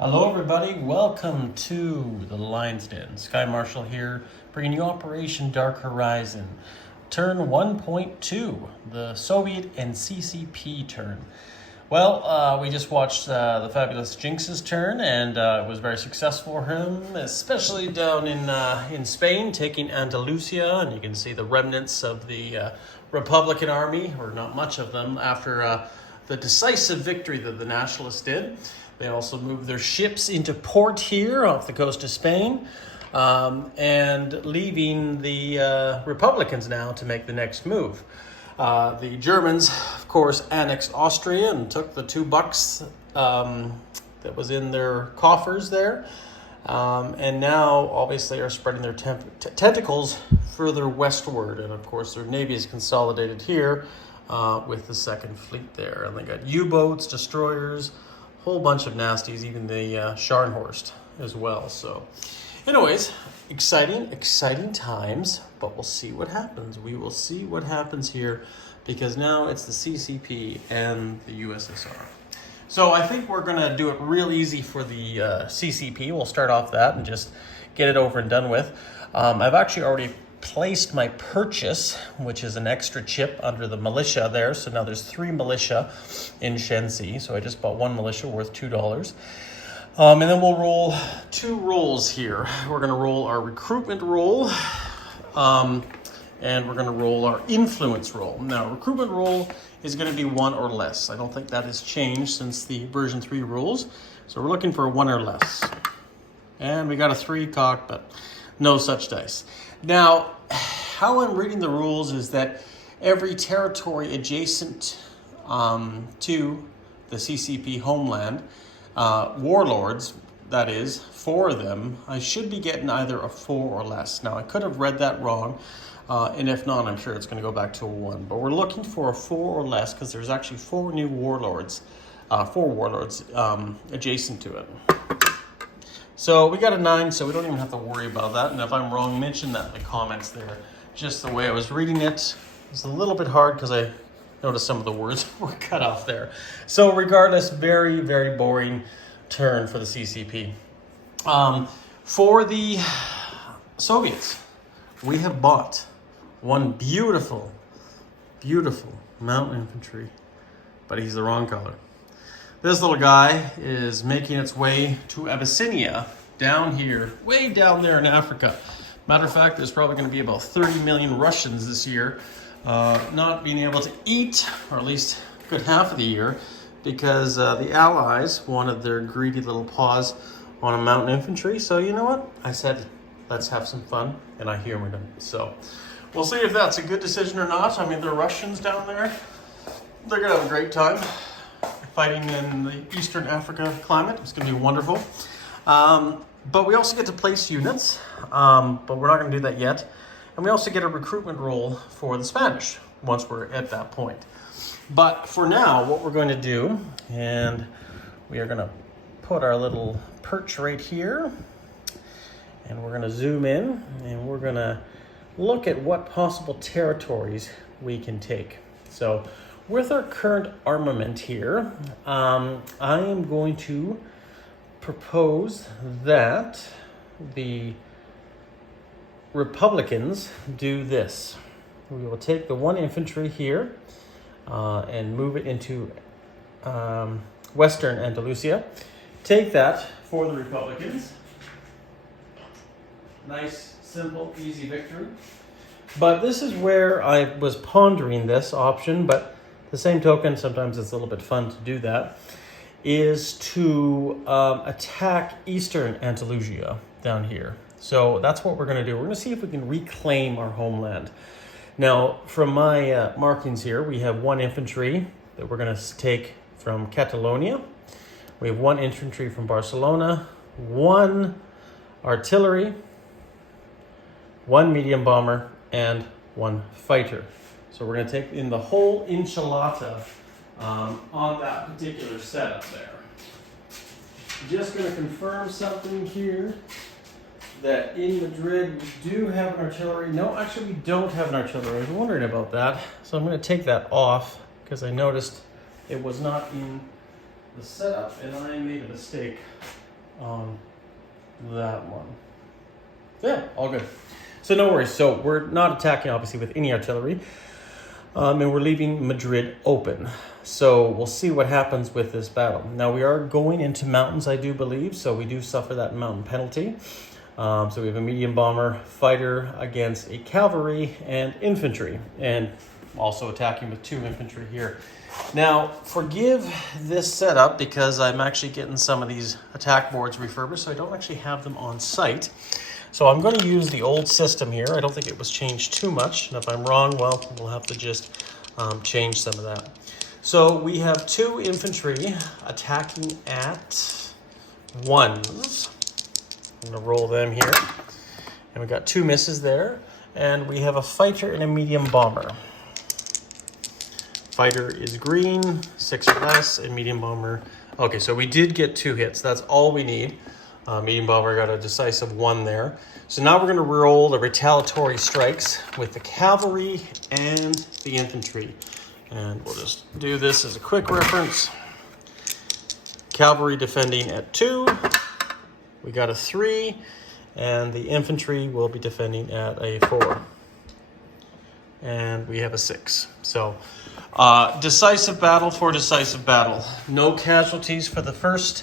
Hello everybody, welcome to the Lion's Den. Sky Marshal here, bringing you Operation Dark Horizon. Turn 1.2, the Soviet and C.C.P. turn. Well, we just watched the fabulous Jinx's turn, and it was very successful for him, especially down in Spain, taking Andalusia, and you can see the remnants of the Republican army, or not much of them, after the decisive victory that the nationalists did. They also moved their ships into port here off the coast of Spain, and leaving the Republicans now to make the next move. The Germans, of course, annexed Austria and took the $2 that was in their coffers there, and now obviously are spreading their tentacles further westward. And of course, their navy is consolidated here with the Second Fleet there, and they got U-boats, destroyers, whole bunch of nasties, even the Scharnhorst as well. So anyways, exciting times, but we'll see what happens. We will see what happens here, because now it's the C.C.P. and the U.S.S.R. So I think we're gonna do it real easy for the C.C.P. We'll start off that and just get it over and done with. I've actually already placed my purchase, which is an extra chip under the militia there. So now there's 3 militia in Shenzi. So I just bought 1 militia worth $2. And then we'll roll 2 rolls here. We're going to roll our recruitment roll, and we're going to roll our influence roll. Now, recruitment roll is going to be 1 or less. I don't think that has changed since the version 3 rules. So we're looking for 1 or less. And we got a 3 cocked, but no such dice. Now, how I'm reading the rules is that every territory adjacent to the C.C.P. homeland, warlords, that is, 4 of them, I should be getting either a 4 or less. Now, I could have read that wrong, and if not, I'm sure it's going to go back to a 1. But we're looking for a 4 or less, because there's actually 4 new warlords, 4 warlords adjacent to it. So we got a 9, so we don't even have to worry about that. And if I'm wrong, mention that in the comments there. Just the way I was reading it, it's a little bit hard because I noticed some of the words were cut off there. So regardless, very, very boring turn for the C.C.P. For the Soviets, we have bought 1 beautiful, beautiful mountain infantry, but he's the wrong color. This little guy is making its way to Abyssinia, down here, way down there in Africa. Matter of fact, there's probably going to be about 30 million Russians this year not being able to eat, or at least a good half of the year, because the Allies wanted their greedy little paws on a mountain infantry. So you know what? I said, let's have some fun, and I humored them. So we'll see if that's a good decision or not. I mean, the Russians down there, they're going to have a great time fighting in the Eastern Africa climate. It's going to be wonderful. But we also get to place units, but we're not going to do that yet. And we also get a recruitment roll for the Spanish once we're at that point. But for now, what we're going to do, and we are going to put our little perch right here, and we're going to zoom in, and we're going to look at what possible territories we can take. So with our current armament here, I am going to propose that the Republicans do this. We will take the 1 infantry here and move it into Western Andalusia. Take that for the Republicans. Nice, simple, easy victory. But this is where I was pondering this option, but the same token, sometimes it's a little bit fun to do that, is to attack Eastern Andalusia down here. So that's what we're going to do. We're going to see if we can reclaim our homeland. Now, from my markings here, we have 1 infantry that we're going to take from Catalonia. We have 1 infantry from Barcelona, 1 artillery, 1 medium bomber, and 1 fighter. So we're going to take in the whole enchilada on that particular setup there. Just going to confirm something here, that in Madrid we do have an artillery. No, actually we don't have an artillery. I was wondering about that. So I'm going to take that off because I noticed it was not in the setup and I made a mistake on that one. Yeah, all good. So no worries. So we're not attacking, obviously, with any artillery. And we're leaving Madrid open. So we'll see what happens with this battle. Now we are going into mountains, I do believe, so we do suffer that mountain penalty. So we have a medium bomber fighter against a cavalry and infantry, and also attacking with 2 infantry here. Now, forgive this setup because I'm actually getting some of these attack boards refurbished, so I don't actually have them on site. So I'm going to use the old system here. I don't think it was changed too much. And if I'm wrong, well, we'll have to just change some of that. So we have 2 infantry attacking at 1s. I'm going to roll them here. And we got 2 misses there. And we have a fighter and a medium bomber. Fighter is green, 6 or less, and medium bomber. Okay, so we did get 2 hits. That's all we need. Medium bomber got a decisive 1 there. So now we're going to roll the retaliatory strikes with the cavalry and the infantry. And we'll just do this as a quick reference. Cavalry defending at 2. We got a 3. And the infantry will be defending at a 4. And we have a 6. So decisive battle for decisive battle. No casualties for the first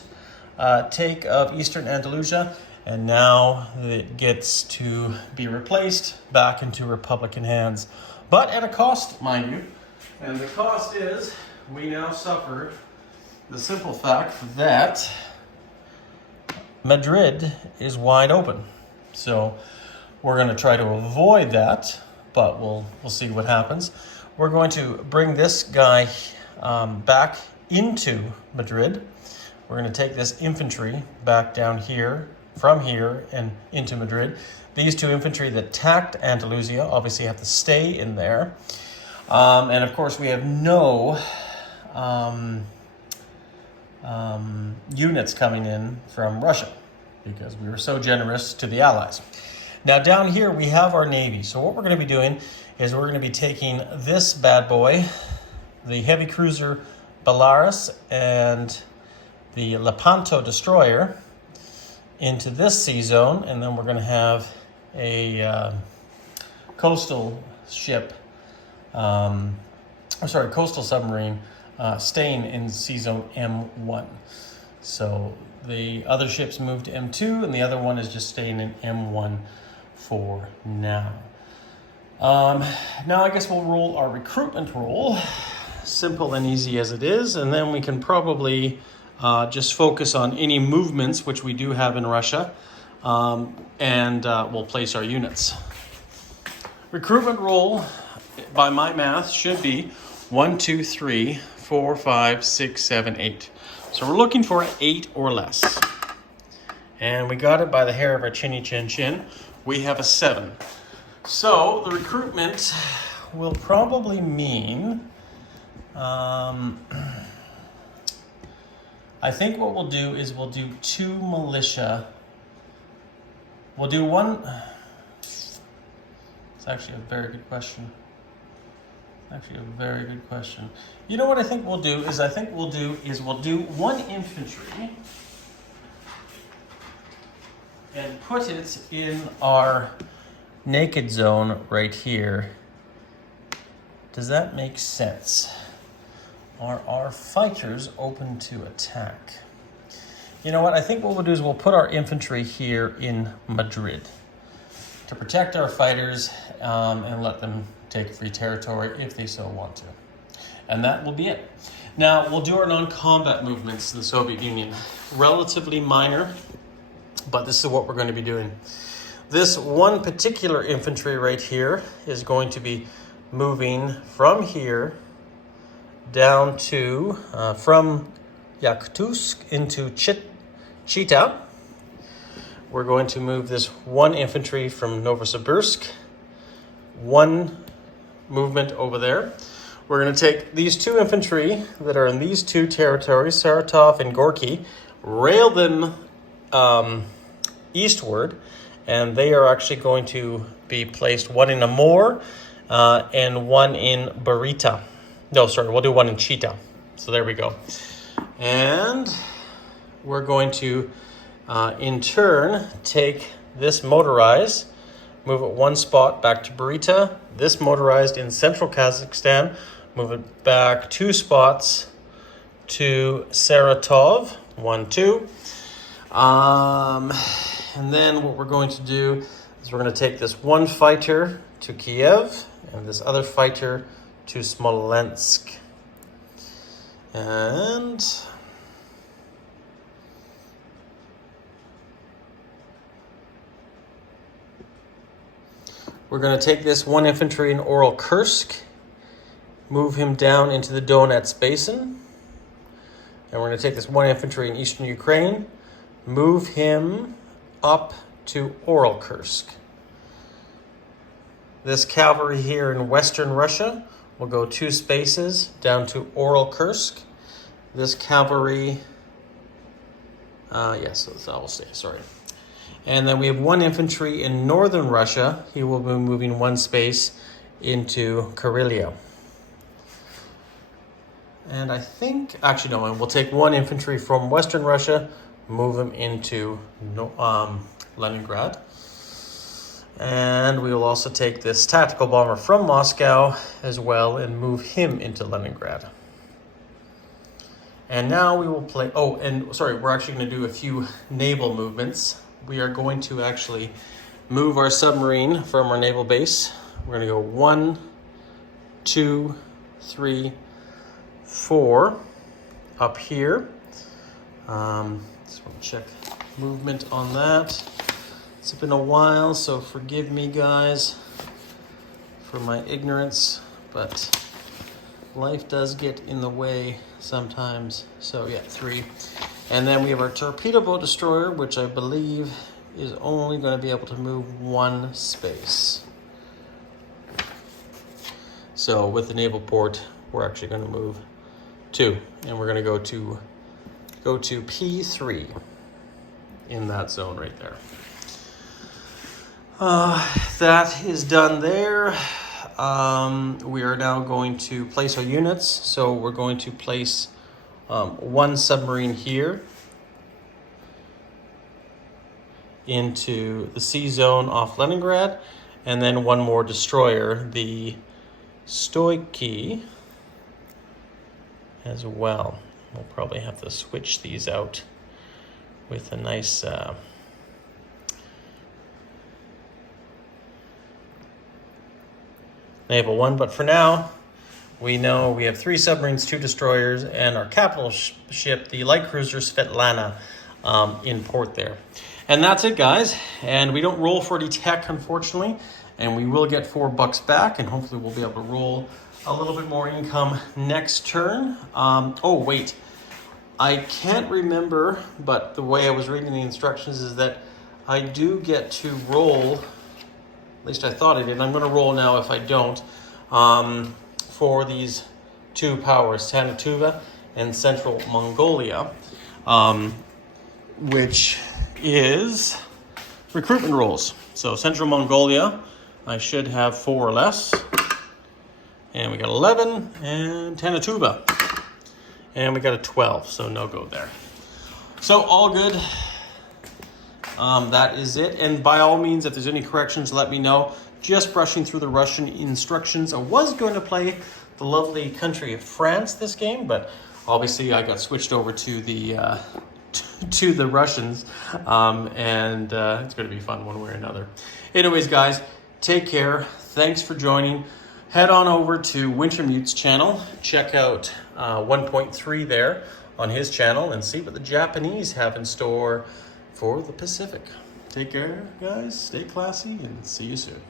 take of Eastern Andalusia, and now it gets to be replaced back into Republican hands, but at a cost, mind you. And the cost is we now suffer the simple fact that Madrid is wide open. So we're going to try to avoid that, but we'll see what happens. We're going to bring this guy back into Madrid. We're going to take this infantry back down here, from here, and into Madrid. These 2 infantry that attacked Andalusia obviously have to stay in there. And of course, we have no units coming in from Russia because we were so generous to the Allies. Now down here, we have our Navy. So what we're going to be doing is we're going to be taking this bad boy, the heavy cruiser Belarus, and the Lepanto destroyer into this sea zone, and then we're going to have a coastal ship, coastal submarine staying in sea zone M1. So the other ships moved to M2, and the other one is just staying in M1 for now. Now I guess we'll roll our recruitment roll, simple and easy as it is, and then we can probably just focus on any movements which we do have in Russia, and we'll place our units. Recruitment roll, by my math, should be 1, 2, 3, 4, 5, 6, 7, 8. So we're looking for 8 or less. And we got it by the hair of our chinny chin chin. We have a 7. So the recruitment will probably mean... I think what we'll do is we'll do 2 militia. We'll do 1. It's actually a very good question. You know what I think we'll do is we'll do 1 infantry and put it in our naked zone right here. Does that make sense? Are our fighters open to attack? You know what? I think what we'll do is we'll put our infantry here in Madrid to protect our fighters and let them take free territory if they so want to. And that will be it. Now, we'll do our non-combat movements in the Soviet Union. Relatively minor, but this is what we're going to be doing. This one particular infantry right here is going to be moving from here down to, from Yakutsk into Chita. We're going to move this 1 infantry from Novosibirsk, 1 movement over there. We're going to take these 2 infantry that are in these 2 territories, Saratov and Gorky, rail them eastward, and they are actually going to be placed 1 in Amur and 1 in Barita. No, sorry, we'll do 1 in Chita. So there we go. And we're going to In turn, take this motorized, move it one spot back to Burita. This motorized in central Kazakhstan, move it back 2 spots to Saratov, 1, 2. And then what we're going to do is we're going to take this one fighter to Kiev and this other fighter to Smolensk. And we're going to take this one infantry in Oral Kursk, move him down into the Donets Basin. And we're going to take this one infantry in eastern Ukraine, move him up to Oral Kursk. This cavalry here in western Russia will go 2 spaces down to Oral Kursk. This cavalry, yes, that will stay, sorry. And then we have one infantry in northern Russia. He will be moving 1 space into Karelia. And I think, actually no, and we'll take 1 infantry from western Russia, move him into Leningrad. And we will also take this tactical bomber from Moscow as well and move him into Leningrad. And now we will play, we're actually going to do a few naval movements. We are going to actually move our submarine from our naval base. We're going to go 1, 2, 3, 4 up here. Just want to check movement on that. It's been a while, so forgive me, guys, for my ignorance, but life does get in the way sometimes. So yeah, 3. And then we have our torpedo boat destroyer, which I believe is only going to be able to move 1 space. So with the naval port, we're actually going to move 2, and we're going to go to P3 in that zone right there. That is done there. We are now going to place our units. So we're going to place 1 submarine here into the sea zone off Leningrad, and then 1 more destroyer, the Stoichi, as well. We'll probably have to switch these out with a nice naval one. But for now, we know we have 3 submarines, 2 destroyers, and our capital ship, the light cruiser Svetlana, in port there. And that's it, guys. And we don't roll for any tech, unfortunately, and we will get $4 back, and hopefully we'll be able to roll a little bit more income next turn. Oh, wait. I can't remember, but the way I was reading the instructions is that I do get to roll, at least I thought I did, and I'm going to roll now if I don't, for these 2 powers, Tanatuva and Central Mongolia, which is recruitment rolls. So Central Mongolia, I should have 4 or less. And we got 11, and Tanatuba. And we got a 12, so no go there. So all good. That is it. And by all means, if there's any corrections, let me know. Just brushing through the Russian instructions. I was going to play the lovely country of France this game, but obviously I got switched over to the to the Russians, and it's going to be fun one way or another. Anyways, guys, take care. Thanks for joining. Head on over to Wintermute's channel. Check out 1.3 there on his channel and see what the Japanese have in store for the Pacific. Take care, guys. Stay classy, and see you soon.